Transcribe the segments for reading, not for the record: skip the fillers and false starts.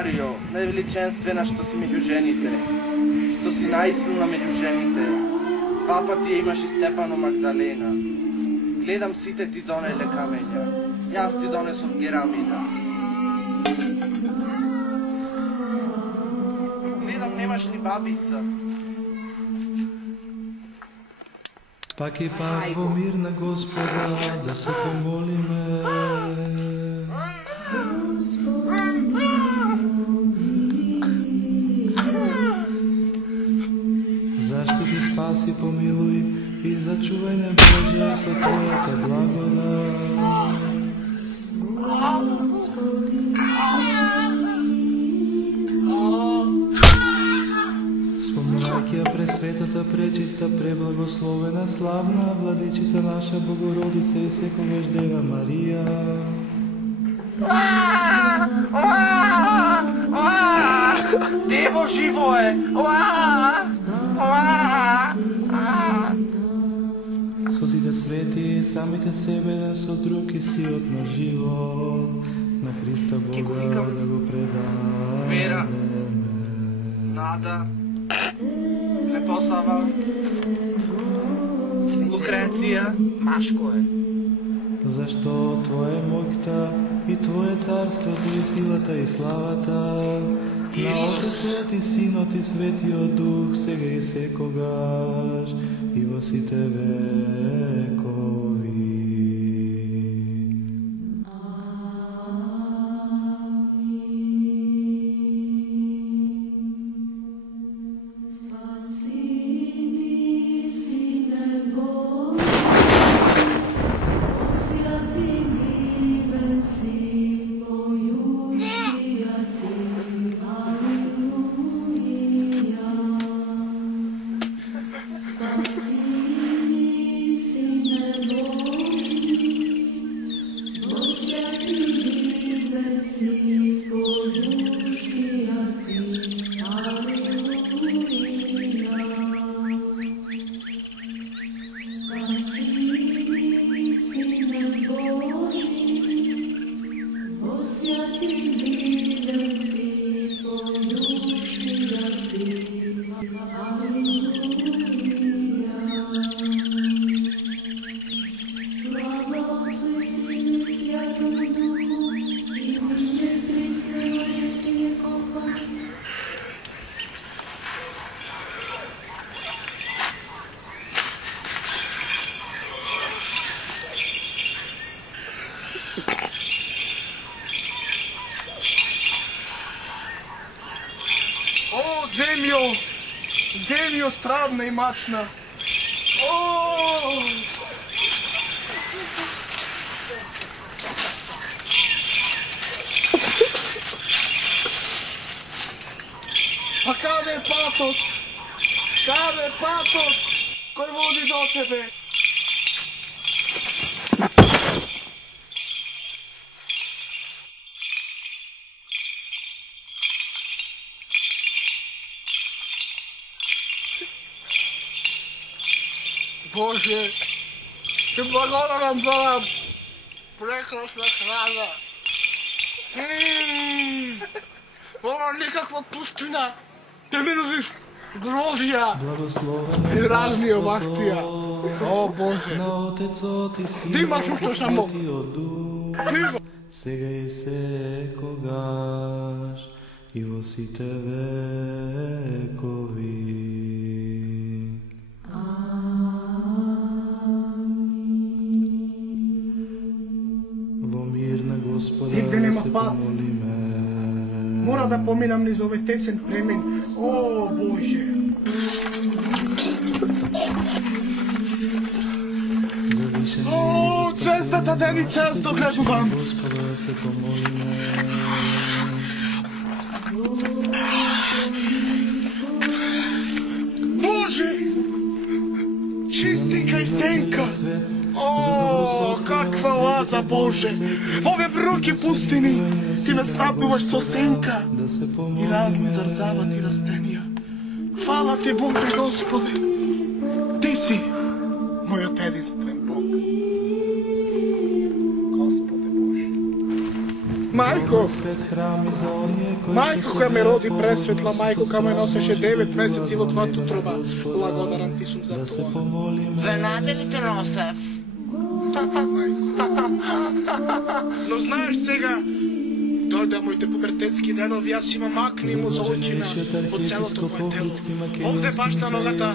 Марио, највеличенствена што си меѓу жените, што си најсилна меѓу жените. 2 пати ја имаш и Стефано Магдалена. Гледам сите ти донеле камења, јас ти донесов керамида. Гледам немаш ни бабица. Пак и пак во мир на Господа да се помолиме. Заштити, спаси, помилуј и зачувај ме Боже со Твојата благодат. Спомнувајќи ја пресветата, пречиста, преблагословена, славна Владичица наша Богородица и секогаш Дева Марија. Дево живо е! Со сите свети, самите себе еден со друг и сиот на живот на Христа Бога да го предадеме. Вера, Нада, Лепосава, Лукреција, машко е. Зашто Твоја моќта и Твое царството и силата и славата на Отцот и Синот и Светиот Дух сега и секогаш и во сите векови. О, земјо! Земјо страдна и мачна! О! А каде е патот? Каде е патот? Кој води до тебе? Боже, ти благодарам за прекрасна храна. Ова никаква пустина. Те ми носиш грозија и разни овактија. О, Боже. Ти имаш уште само. Сега и секогаш и во сите векови. Нигде нема пат. Мора да поминам низ овој тесен премин. О, Боже! О, цестата деница, јас догледувам. Боже! Чистинка и сенка. О, каква лаза, Боже! Во овие вруки пустини ти ме снабдуваш со сенка и разни зарзавати растенија. Фала ти, Боже Господи! Ти си мојот единствен Бог. Господе Боже! Мајко! Мајко која ме роди пресветла, мајко која ме носеше 9 месеци во твојата утроба, благодарам ти сум за тоа. 2 недели те носев. Но знаеш сега, дојде моите пубертетски денови, јас имам акни и мозолчина по целото моје тело. Овде баш на ногата,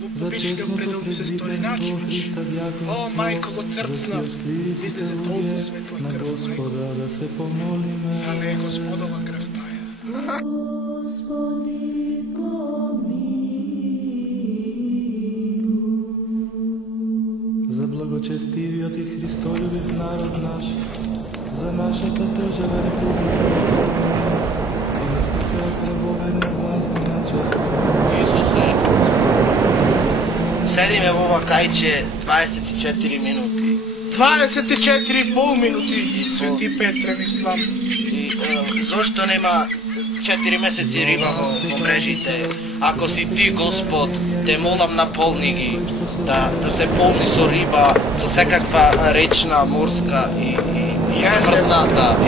во пубичниот предел ми се стори начинич. О, мајко, го црцнав, излезе толку светла крв, мајко. За не е Господова крв таја. За благочестивиот и Христолюбив народ наш, за нашата држава Република и за секоја правоверна власт на честот. Исусе, седиме во ова кајче 24 минути. 24,5 минути, Свети Петре, мислам. И зошто нема 4 месеци риба во мрежите? Ако си ти, Господ, те молам наполни ги, да се полни со риба, со секаква речна, морска и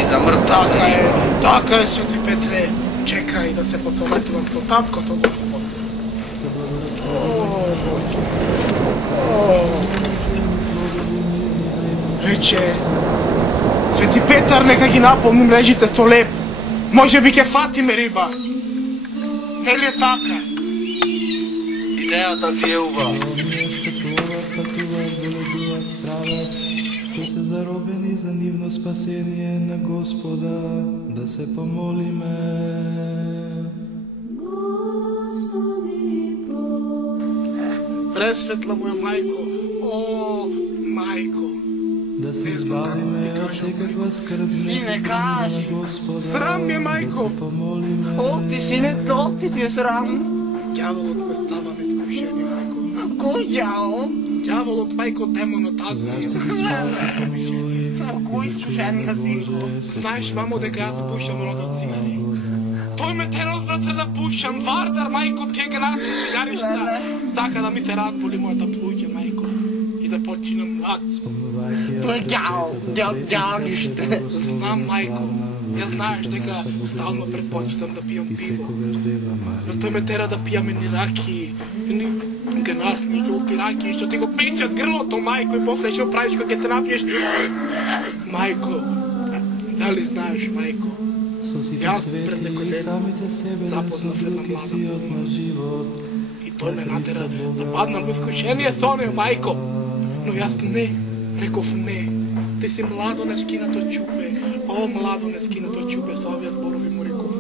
замрзната риба. Така е, Свети Петре. Чекај да се посоветувам со таткото, Господ. Рече, Свети Петар, нека ги наполни мрежите со леб. Може би ќе фатиме риба. Нели е така? Идејата ти е убава. Што се заробени за нивно спасение на Господа, да се помолиме. Пресветла моја мајко, о, мајко. Да се избавиме од секаква скрб Сине, кажи. на Господа. Срам ми е, мајко. Да се помолиме. Ти сине, ти ти е срам. Дјаволот ме става на искушение, мајко. Кој ѓаво? Дјаволот, мајко, демонот, аз ми Кој искушение си? Знаеш, мамо, дека јас пушам рога цигари. Тој ме терал за да пушам. Вардар, мајко, тие генарски цигаришта. Сака да ми се разболи мојата плуќа, мајко. И да починам млад. Тој ѓаво ниште. Знам, мајко. Ја знаеш дека стално предпочитам да пијам пиво. Но тој ме тера да пијаме ни раки, ни генасни жолти раки, што ти го печат грлото, мајко, и после што правиш кога ќе се напиеш. Мајко, дали знаеш, мајко? Јас пред некој ден запознав една млада мома. И тој ме натера да паднам во искушение со неј, мајко. Но јас не, реков не. Ти си младо нескинато чупе. О, младо нескинато чупе, со овие зборови му реков.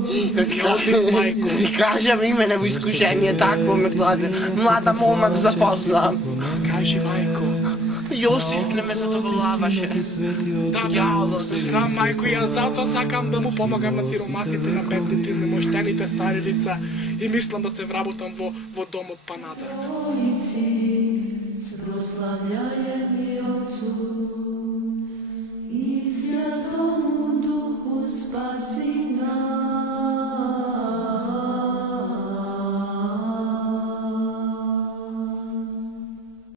Мајко. Си кажам име во искушение, такво ме гледа. Млада мома да запознам. Кажи, мајко. Јосиф не ме задоволаваше. Дјаволот. Знам, мајко, јас затоа сакам да му помагам на сиромасите, на бедните, на моштените стари лица и мислам да се вработам во домот Панада. Прославляем и Отцу и Святому Духу Спаси.